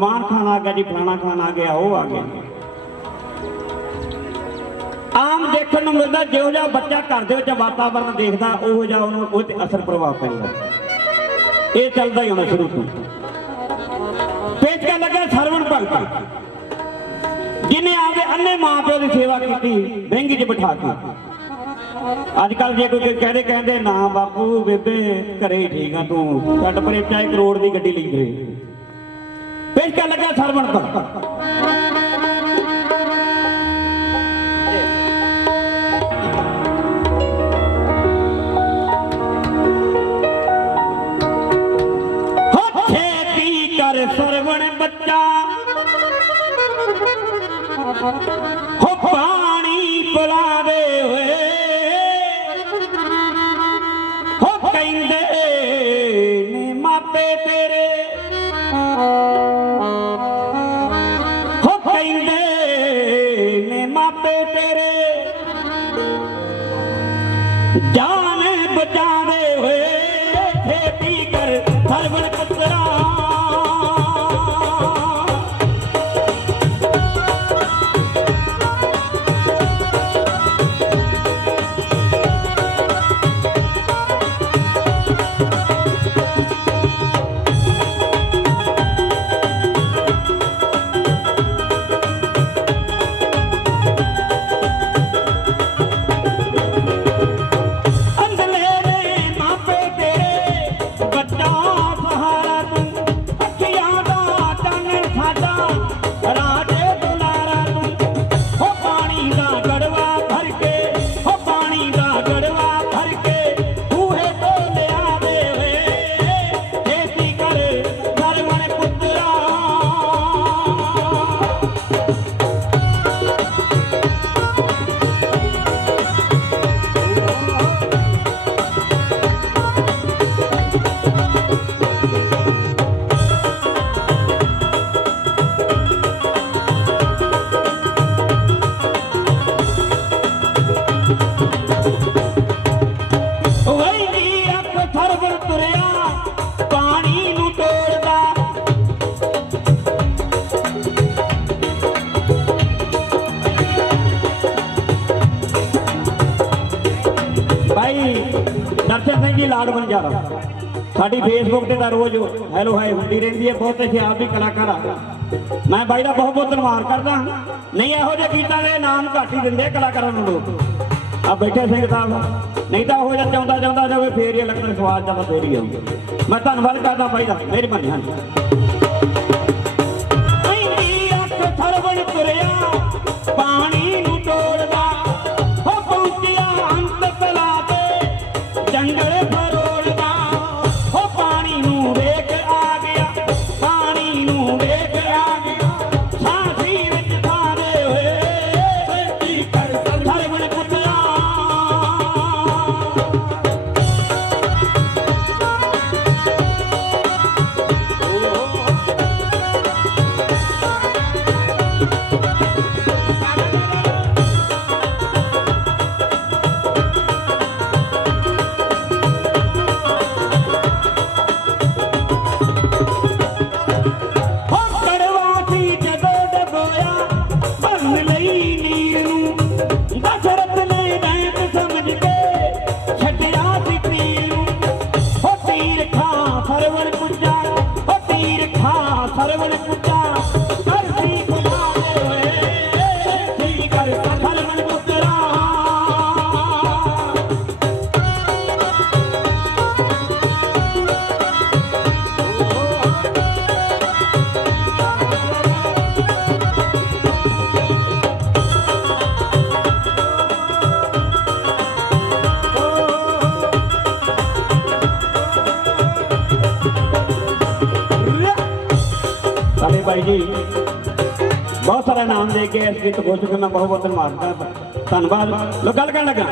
ਮਾਨ ਖਾਨ ਆ ਗਿਆ ਜੀ, ਫਲਾਣਾ ਖਾਨ ਆ ਗਿਆ, ਉਹ ਆ ਗਿਆ। ਆਮ ਦੇਖਣ ਨੂੰ ਮਿਲਦਾ, ਜਿਹੋ ਜਿਹਾ ਬੱਚਾ ਘਰ ਦੇ ਵਿੱਚ ਵਾਤਾਵਰਣ ਦੇਖਦਾ, ਉਹੋ ਜਿਹਾ ਉਹਨੂੰ ਉਹ ਤੇ ਅਸਰ ਪ੍ਰਭਾਵ ਪੈਂਦਾ। ਇਹ ਚੱਲਦਾ ਹੀ ਹੋਣਾ ਸ਼ੁਰੂ ਤੋਂ। ਪੇਚ ਕੇ ਸਰਵਣ ਭਗਤ। ਜਿਨੇ ਆਪਦੇ ਅੰਨੇ ਮਾਂ ਪਿਓ ਦੀ ਸੇਵਾ ਕੀਤੀ ਬਹਿੰਗੀ 'ਚ ਬਿਠਾ ਕੇ। ਅੱਜ ਕੱਲ ਜੇ ਕੋਈ ਕਹਦੇ, ਕਹਿੰਦੇ, ਨਾ ਬਾਪੂ, ਬੇਬੇ, ਘਰੇ ਠੀਕ ਆ ਤੂੰ। ਛੱਡ ਪਰੇ ਚਾਹੇ ਕਰੋੜ ਦੀ ਗੱਡੀ ਲਈ ਫਿਰੇ ਪੇਚ ਕੇ। ਲੱਗਾ ਸਰਵਣ ਭਗਤ ਹੋ ਸਰਵਣ ਬੱਚਾ? ਨੇ ਤੇਰੇ। ਜਾਨ ਬਚਾ ਜੀ ਲਾਡ ਬੰਜਾਰਾ ਸਾਡੀ ਫੇਸਬੁੱਕ ਤੇ ਤਾਂ ਰੋਜ਼ ਹੈਲੋ ਹਾਈ ਹੁੰਦੀ ਰਹਿੰਦੀ ਹੈ, ਬਹੁਤ ਅੱਛੇ ਆਪ ਵੀ ਕਲਾਕਾਰ ਆ। ਮੈਂ ਬਾਈ ਦਾ ਬਹੁਤ ਬਹੁਤ ਧੰਨਵਾਦ ਕਰਦਾ। ਨਹੀਂ, ਇਹੋ ਜਿਹੇ ਗੀਤਾਂ ਦੇ ਨਾਮ ਘੱਟ ਹੀ ਦਿੰਦੇ ਕਲਾਕਾਰਾਂ ਨੂੰ ਲੋਕ। ਆ ਬੈਠੇ ਸਿੰਘ ਸਾਹਿਬ, ਨਹੀਂ ਤਾਂ ਉਹ ਜਿਹਾ ਚਾਹੁੰਦਾ ਚਾਹੁੰਦਾ ਜਾਵੇ, ਫੇਰ ਹੀ ਲੱਗਣ ਸਵਾਦ ਜਾਂ ਫੇਰ ਹੀ ਆਉਂਦਾ। ਮੈਂ ਧੰਨਵਾਦ ਕਰਦਾ ਬਾਈ ਦਾ, ਮਿਹਰਬਾਨੀ, ਹਾਂਜੀ। ਹੋ ਭਾਈ ਜੀ। ਬਹੁਤ ਸਾਰਾ ਨਾਮ ਦੇ ਕੇ ਇਸ ਗੀਤ ਖੁਸ਼ ਕੇ ਮੈਂ ਬਹੁਤ ਬਹੁਤ ਧੰਨਵਾਦ ਕਰਦਾ ਧੰਨਵਾਦ। ਲੋ, ਗੱਲ ਕਰਨ ਲੱਗਾ।